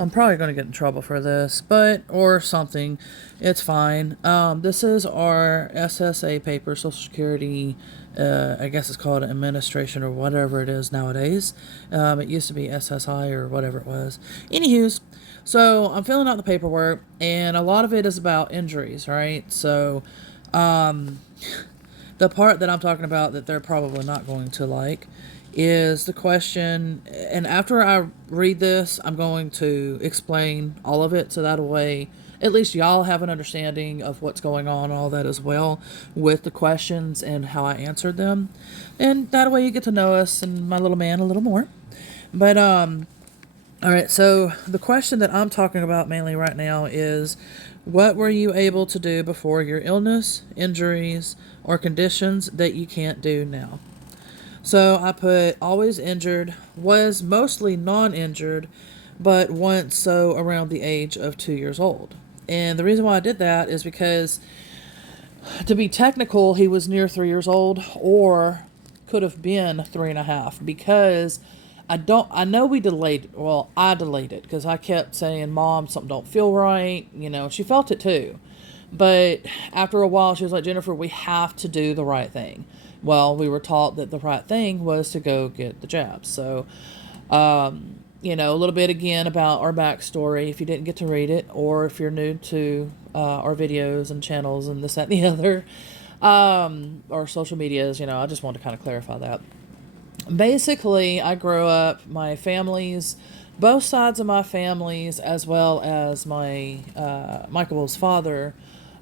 I'm probably going to get in trouble for this, or something. It's fine. This is our SSA paper, Social Security, I guess it's called administration or whatever it is nowadays. It used to be SSI or whatever it was. Anywho's, so I'm filling out the paperwork, and a lot of it is about injuries, right? So, the part that I'm talking about that they're probably not going to like is the question, and after I read this, I'm going to explain all of it so that way at least y'all have an understanding of what's going on, all that as well, with the questions and how I answered them. And that way you get to know us and my little man a little more. But, all right, so the question that I'm talking about mainly right now is, what were you able to do before your illness, injuries, or conditions that you can't do now? So I put always injured, was mostly non-injured, but once so around the age of 2 years old. And the reason why I did that is because, to be technical, he was near 3 years old, or could have been 3.5, because I know we delayed, well, I delayed it because I kept saying, Mom, something don't feel right. She felt it too. But after a while, she was like, Jennifer, we have to do the right thing. Well, we were taught that the right thing was to go get the jab. So, a little bit again about our backstory if you didn't get to read it, or if you're new to our videos and channels and this, that, and the other, or social medias, I just wanted to kind of clarify that. Basically, I grew up, my families, both sides of my families, as well as my Michael's father,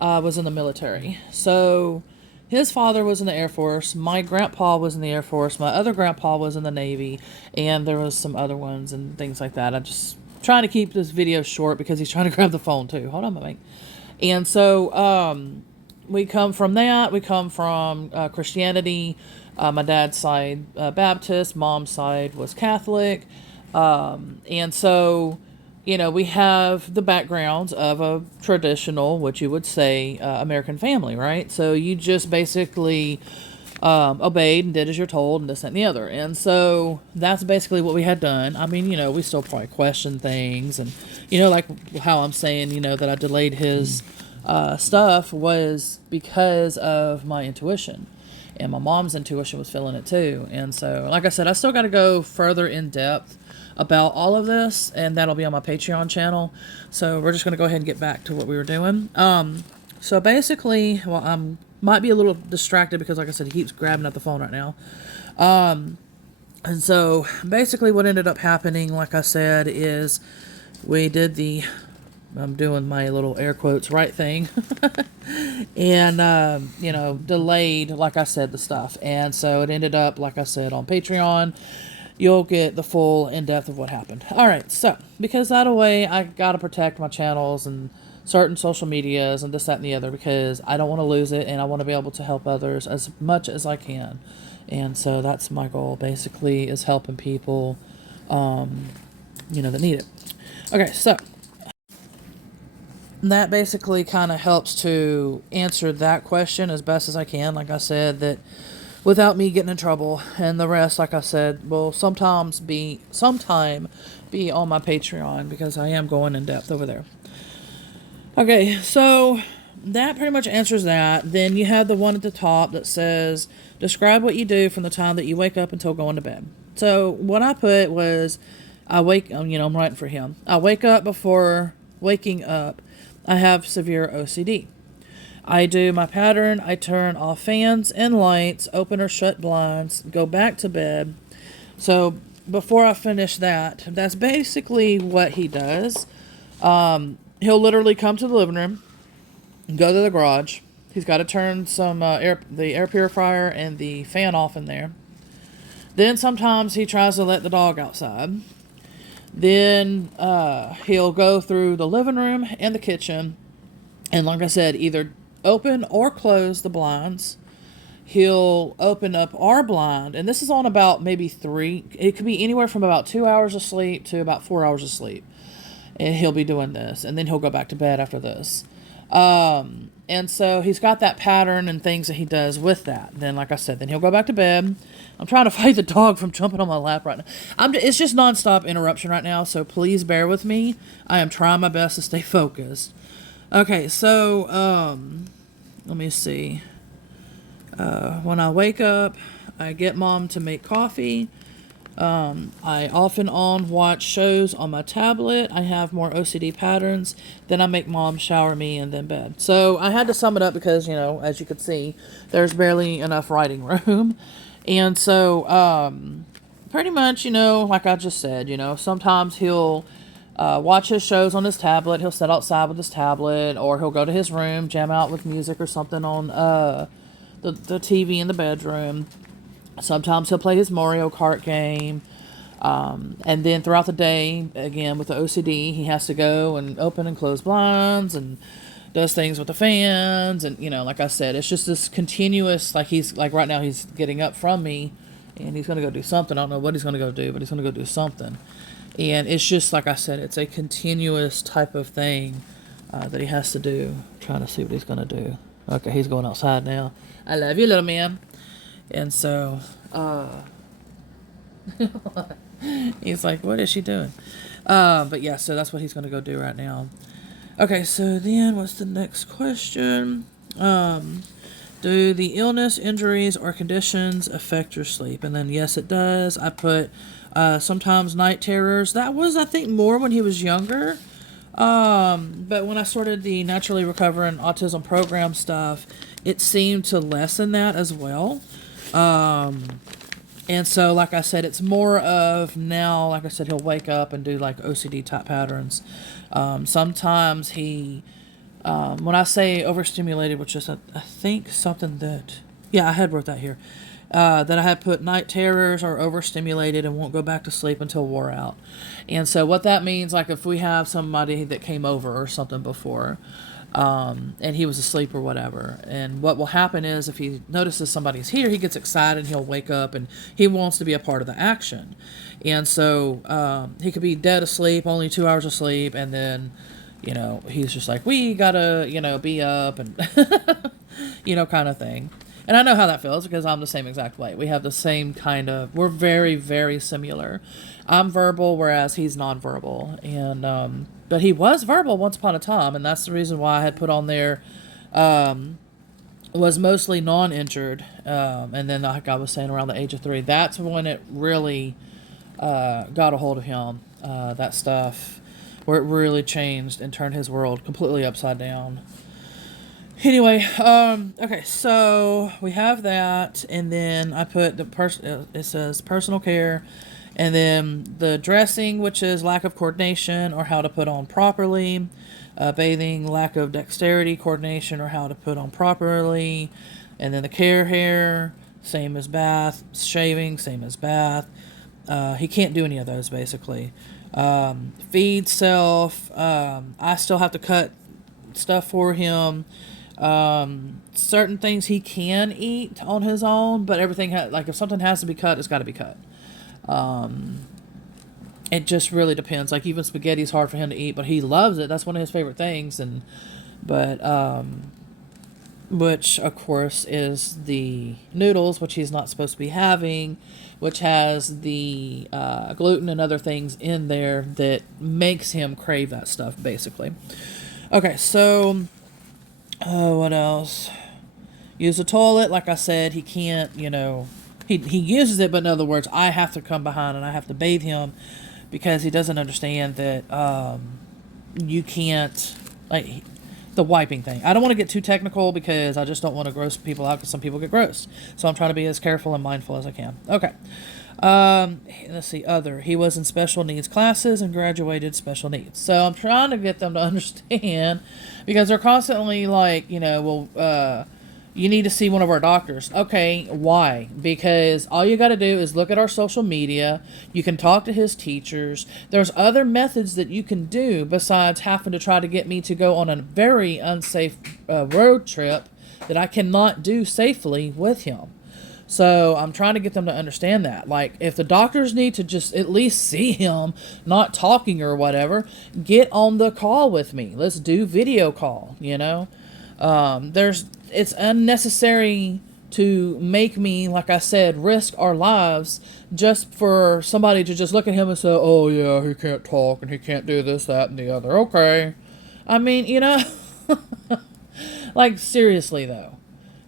was in the military. So his father was in the Air Force. My grandpa was in the Air Force. My other grandpa was in the Navy. And there was some other ones and things like that. I'm just trying to keep this video short because he's trying to grab the phone too. Hold on, mate. And so we come from that. We come from Christianity. My dad's side Baptist. Mom's side was Catholic. And so, we have the backgrounds of a traditional, what you would say, American family, right? So you just basically obeyed and did as you're told and this, that, and the other. And so that's basically what we had done. I mean, we still probably question things. And, like how I'm saying, that I delayed his stuff was because of my intuition. And my mom's intuition was feeling it too. And so, like I said, I still got to go further in depth about all of this, and that'll be on my Patreon channel. So we're just going to go ahead and get back to what we were doing. So basically, well, I might be a little distracted because, like I said, he keeps grabbing at the phone right now. And so basically what ended up happening, like I said, is we did I'm doing my little air quotes right thing. And, delayed, like I said, the stuff. And so it ended up, like I said, on Patreon. You'll get the full in-depth of what happened. All right, so because that way, I got to protect my channels and certain social medias and this, that, and the other, because I don't want to lose it, and I want to be able to help others as much as I can. And so that's my goal, basically, is helping people, that need it. Okay, so that basically kind of helps to answer that question as best as I can. Like I said, that without me getting in trouble, and the rest, like I said, will sometime be on my Patreon, because I am going in depth over there. Okay, so that pretty much answers that. Then you have the one at the top that says, describe what you do from the time that you wake up until going to bed. So what I put was, I'm writing for him. I wake up. Before waking up, I have severe OCD. I do my pattern. I turn off fans and lights, open or shut blinds, go back to bed. So before I finish that, that's basically what he does. He'll literally come to the living room, go to the garage. He's got to turn the air purifier and the fan off in there. Then sometimes he tries to let the dog outside. Then he'll go through the living room and the kitchen. And like I said, either open or close the blinds. He'll open up our blind, and this is on about maybe 3. It could be anywhere from about 2 hours of sleep to about 4 hours of sleep. And he'll be doing this, and then he'll go back to bed after this. And so he's got that pattern and things that he does with that. Then, like I said, then he'll go back to bed. I'm trying to fight the dog from jumping on my lap right now. It's just nonstop interruption right now, so please bear with me. I am trying my best to stay focused. Okay, so let me see. When I wake up, I get mom to make coffee. I off and on watch shows on my tablet. I have more OCD patterns. Then I make mom shower me and then bed. So I had to sum it up because, as you could see, there's barely enough writing room. And so, pretty much, like I just said, sometimes he'll watch his shows on his tablet. He'll sit outside with his tablet, or he'll go to his room, jam out with music or something on the TV in the bedroom. Sometimes he'll play his Mario Kart game. And then throughout the day, again, with the OCD, he has to go and open and close blinds and does things with the fans. And, like I said, it's just this continuous, like right now he's getting up from me and he's going to go do something. I don't know what he's going to go do, but he's going to go do something. And it's just, like I said, it's a continuous type of thing that he has to do. I'm trying to see what he's going to do. Okay, he's going outside now. I love you, little man. And so, he's like, what is she doing? But yeah, so that's what he's going to go do right now. Okay, so then what's the next question? Do the illness, injuries, or conditions affect your sleep? And then, yes, it does. I put sometimes night terrors. That was, I think, more when he was younger. But when I started the Naturally Recovering Autism program stuff, it seemed to lessen that as well. And so, like I said, it's more of now, like I said, he'll wake up and do like OCD type patterns. Sometimes he, when I say overstimulated, which is, I think something that, I had wrote that here, that I had put night terrors or overstimulated and won't go back to sleep until wore out. And so what that means, like if we have somebody that came over or something before, and he was asleep or whatever. And what will happen is if he notices somebody's here, he gets excited and he'll wake up and he wants to be a part of the action. And so he could be dead asleep, only 2 hours of sleep, and then, he's just like, we gotta, be up and, kind of thing. And I know how that feels because I'm the same exact way. We have the same we're very, very similar. I'm verbal, whereas he's nonverbal. And, but he was verbal once upon a time, and that's the reason why I had put on there, was mostly non-injured. And then, like I was saying, around the age of 3, that's when it really, got a hold of him. That stuff, where it really changed and turned his world completely upside down. Anyway, okay, so we have that, and then I put it says personal care, and then the dressing, which is lack of coordination or how to put on properly, bathing, lack of dexterity, coordination, or how to put on properly, and then the care hair, same as bath, shaving, same as bath. He can't do any of those, basically. Feed self, I still have to cut stuff for him. Certain things he can eat on his own, but everything if something has to be cut, it's got to be cut. It just really depends. Like even spaghetti is hard for him to eat, but he loves it. That's one of his favorite things. Which of course is the noodles, which he's not supposed to be having, which has the gluten and other things in there that makes him crave that stuff, basically. Okay, so what else? Use the toilet. Like I said, he can't, he uses it, but in other words, I have to come behind and I have to bathe him because he doesn't understand that you can't, the wiping thing. I don't want to get too technical because I just don't want to gross people out because some people get grossed. So I'm trying to be as careful and mindful as I can. Okay. Let's see, he was in special needs classes and graduated special needs. So I'm trying to get them to understand because they're constantly like, you need to see one of our doctors. Okay, why? Because all you got to do is look at our social media. You can talk to his teachers. There's other methods that you can do besides having to try to get me to go on a very unsafe road trip that I cannot do safely with him. So I'm trying to get them to understand that. Like, if the doctors need to just at least see him, not talking or whatever, get on the call with me. Let's do video call, It's unnecessary to make me, like I said, risk our lives just for somebody to just look at him and say, oh yeah, he can't talk and he can't do this, that, and the other. Okay. I mean, like seriously though.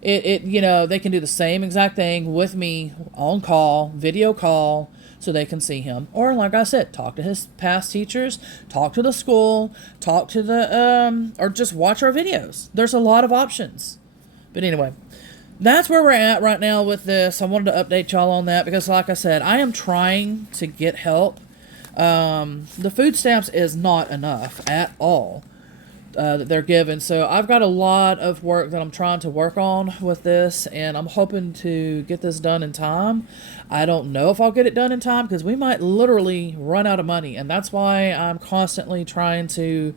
They can do the same exact thing with me on call, video call, so they can see him. Or like I said, talk to his past teachers, talk to the school, talk to or just watch our videos. There's a lot of options. But anyway, that's where we're at right now with this. I wanted to update y'all on that because like I said, I am trying to get help. The food stamps is not enough at all. That they're given. So I've got a lot of work that I'm trying to work on with this, and I'm hoping to get this done in time. I don't know if I'll get it done in time because we might literally run out of money, and that's why I'm constantly trying to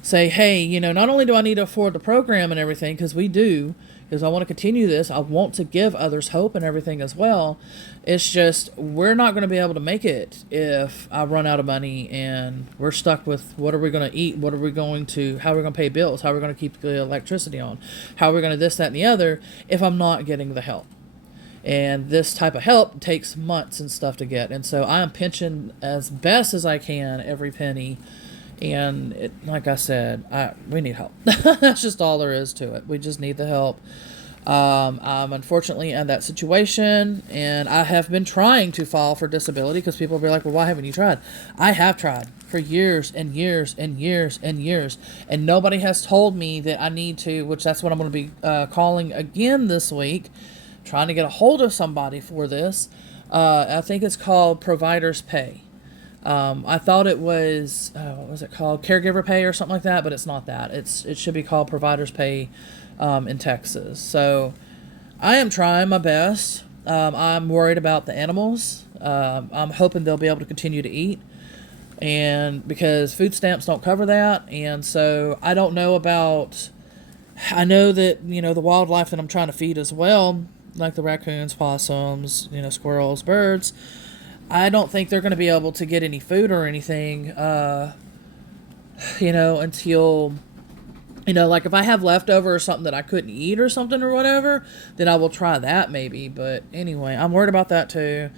say, hey, not only do I need to afford the program and everything, because we do, because I want to continue this, I want to give others hope and everything as well. It's just we're not going to be able to make it if I run out of money and we're stuck with what are we going to eat, how are we going to pay bills, how are we going to keep the electricity on, how are we going to this, that, and the other if I'm not getting the help. And this type of help takes months and stuff to get. And so I am pinching as best as I can every penny. And like I said, we need help. That's just all there is to it. We just need the help. I'm unfortunately in that situation, and I have been trying to file for disability because people will be like, well, why haven't you tried? I have tried for years and years and years and years, and nobody has told me that I need to, which that's what I'm going to be calling again this week, trying to get a hold of somebody for this. I think it's called Provider's Pay. I thought it was, what was it called? Caregiver pay or something like that, but it's not that. It should be called Provider's Pay in Texas. So I am trying my best. I'm worried about the animals. I'm hoping they'll be able to continue to eat. And because food stamps don't cover that. And so I don't know I know that, the wildlife that I'm trying to feed as well, like the raccoons, possums, squirrels, birds, I don't think they're going to be able to get any food or anything, until, like if I have leftover or something that I couldn't eat or something or whatever, then I will try that maybe. But anyway, I'm worried about that too.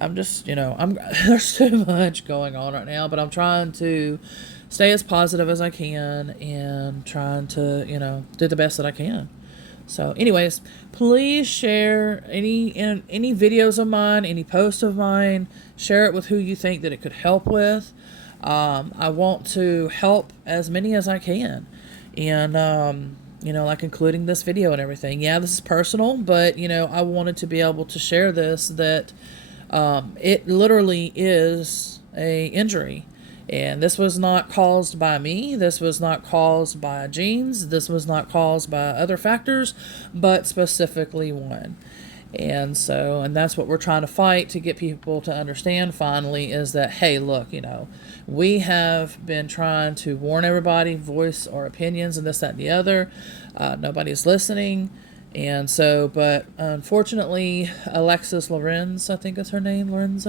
I'm just, there's too much going on right now, but I'm trying to stay as positive as I can and trying to, do the best that I can. So anyways, please share any videos of mine, any posts of mine. Share it with who you think that it could help with. I want to help as many as I can. And, like including this video and everything. Yeah, this is personal, but, I wanted to be able to share this, that it literally is a injury. And this was not caused by me. This was not caused by genes. This was not caused by other factors, but specifically one. And that's what we're trying to fight to get people to understand finally is that, hey, look, we have been trying to warn everybody, voice our opinions and this, that, and the other. Nobody's listening. And so, but unfortunately, Alexis Lorenz, I think is her name, Lorenz,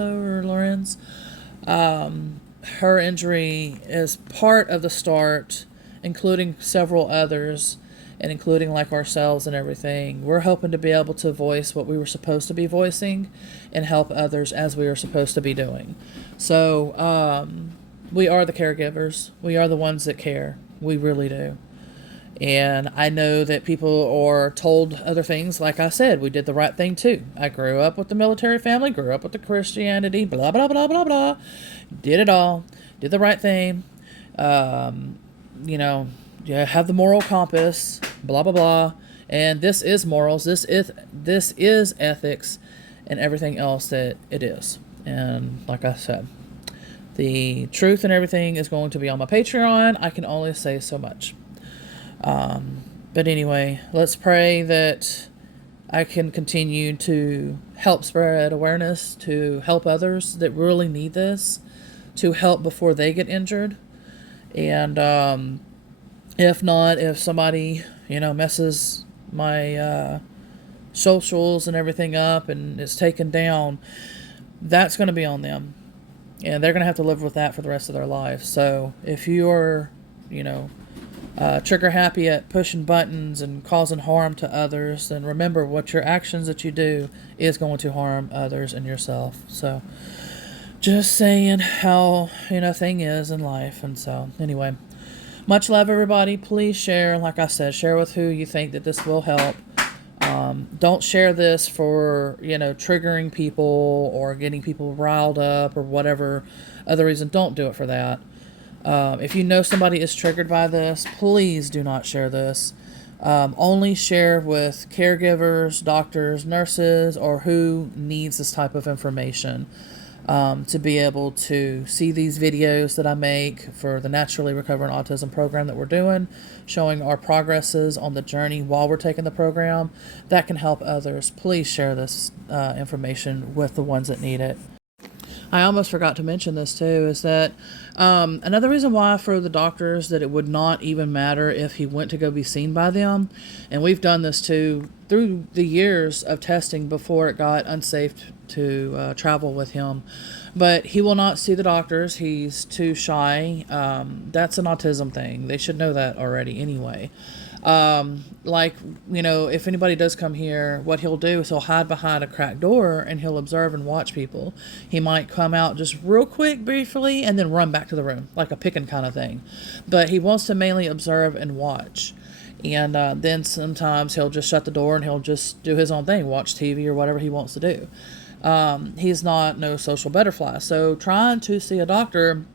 her injury is part of the start, including several others, and including like ourselves and everything. We're hoping to be able to voice what we were supposed to be voicing and help others as we are supposed to be doing. So we are the caregivers. We are the ones that care. We really do. And I know that people are told other things. Like I said, we did the right thing too. I grew up with the military family, grew up with the Christianity, blah, blah, blah, blah, blah. Did it all. Did the right thing. Have the moral compass, blah, blah, blah. And this is morals. This is ethics and everything else that it is. And like I said, the truth and everything is going to be on my Patreon. I can only say so much. But anyway, let's pray that I can continue to help spread awareness, to help others that really need this, to help before they get injured. And if not, if somebody, messes my socials and everything up and is taken down, that's going to be on them. And they're going to have to live with that for the rest of their life. So if you're, trigger happy at pushing buttons and causing harm to others, then remember what your actions that you do is going to harm others and yourself. So just saying how, thing is in life. And so anyway, much love, everybody. Please share. Like I said, share with who you think that this will help. Don't share this for, triggering people or getting people riled up or whatever other reason. Don't do it for that. If you know somebody is triggered by this, please do not share this. Only share with caregivers, doctors, nurses, or who needs this type of information. To be able to see these videos that I make for the Naturally Recovering Autism program that we're doing, showing our progresses on the journey while we're taking the program, that can help others. Please share this information with the ones that need it. I almost forgot to mention this too, is that another reason why for the doctors that it would not even matter if he went to go be seen by them, and we've done this too through the years of testing before it got unsafe to travel with him, but he will not see the doctors. He's too shy. That's an autism thing. They should know that already anyway. If anybody does come here, what he'll do is he'll hide behind a cracked door and he'll observe and watch people. He might come out just real quick, briefly, and then run back to the room, like a picking kind of thing. But he wants to mainly observe and watch. And then sometimes he'll just shut the door and he'll just do his own thing, watch TV or whatever he wants to do. He's not no social butterfly. So trying to see a doctor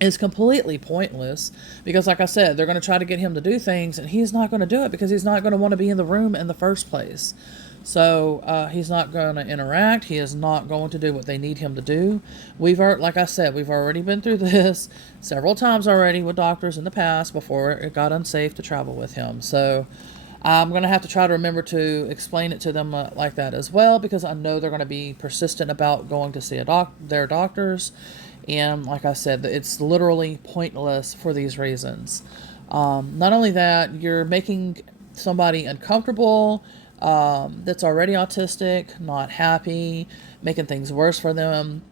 is completely pointless because, like I said, they're going to try to get him to do things and he's not going to do it because he's not going to want to be in the room in the first place. So he's not going to interact. He is not going to do what they need him to do. Like I said, we've already been through this several times already with doctors in the past before it got unsafe to travel with him. So I'm going to have to try to remember to explain it to them like that as well, because I know they're going to be persistent about going to see their doctors. And like I said, it's literally pointless for these reasons. Not only that, you're making somebody uncomfortable that's already autistic, not happy, making things worse for them,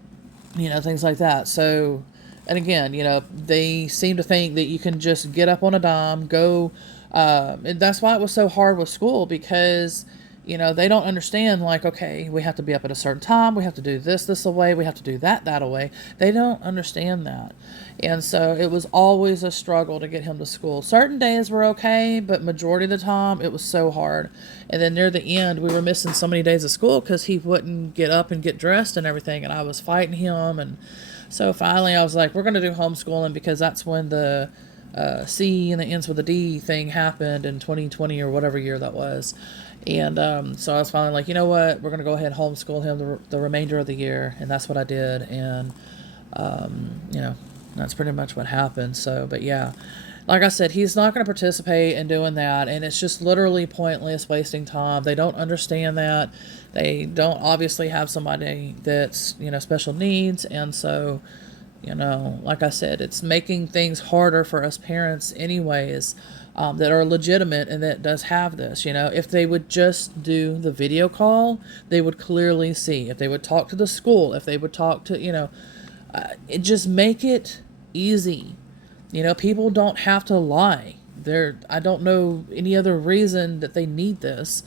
things like that. So, and again, they seem to think that you can just get up on a dime, go. And that's why it was so hard with school, because they don't understand, like, okay, we have to be up at a certain time, we have to do this away, we have to do that away. They don't understand that. And so it was always a struggle to get him to school. Certain days were okay, but majority of the time it was so hard. And then near the end, we were missing so many days of school because he wouldn't get up and get dressed and everything, and I was fighting him. And so finally I was like, we're going to do homeschooling, because that's when the C and the ends with a D thing happened in 2020 or whatever year that was. And so I was finally like, you know what, we're going to go ahead and homeschool him the remainder of the year. And that's what I did. And, that's pretty much what happened. So, but yeah, like I said, he's not going to participate in doing that. And it's just literally pointless, wasting time. They don't understand that. They don't obviously have somebody that's, special needs. And so, like I said, it's making things harder for us parents anyways, that are legitimate and that does have this. If they would just do the video call, they would clearly see. If they would talk to the school, if they would talk to, it just make it easy. People don't have to lie. I don't know any other reason that they need this.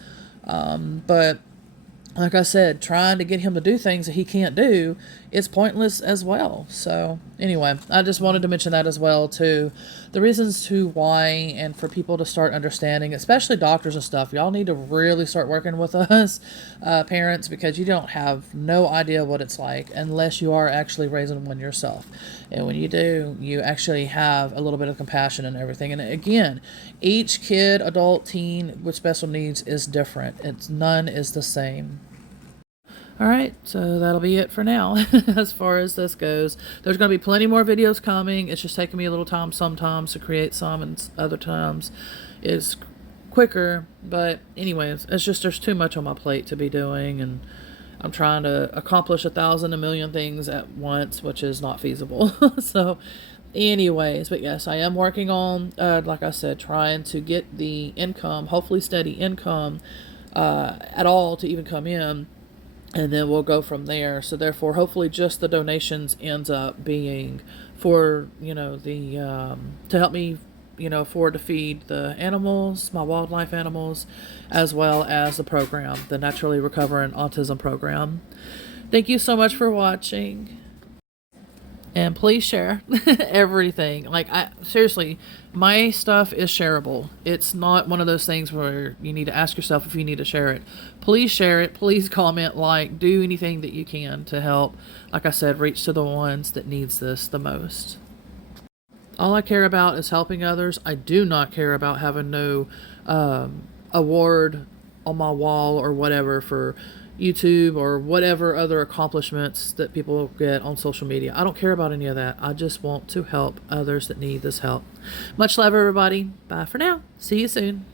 But like I said, trying to get him to do things that he can't do is pointless as well. So anyway, I just wanted to mention that as well too. The reasons to why, and for people to start understanding, especially doctors and stuff. Y'all need to really start working with us, parents, because you don't have no idea what it's like unless you are actually raising one yourself. And when you do, you actually have a little bit of compassion and everything. And again, each kid, adult, teen with special needs is different. None is the same. All right, so that'll be it for now as far as this goes. There's going to be plenty more videos coming. It's just taking me a little time sometimes to create some, and other times is quicker. But anyways, it's just there's too much on my plate to be doing, and I'm trying to accomplish 1,000, a million things at once, which is not feasible. So anyways, but yes, I am working on, like I said, trying to get the income, hopefully steady income at all to even come in. And then we'll go from there. So therefore, hopefully just the donations ends up being for, the, to help me afford to feed the animals, my wildlife animals, as well as the program, the Naturally Recovering Autism program. Thank you so much for watching. And please share everything. Like, I seriously, my stuff is shareable. It's not one of those things where you need to ask yourself if you need to share it. Please share it. Please comment, like, do anything that you can to help, like I said, reach to the ones that needs this the most. All I care about is helping others. I do not care about having no award on my wall or whatever for YouTube or whatever other accomplishments that people get on social media. I don't care about any of that. I just want to help others that need this help. Much love, everybody. Bye for now. See you soon.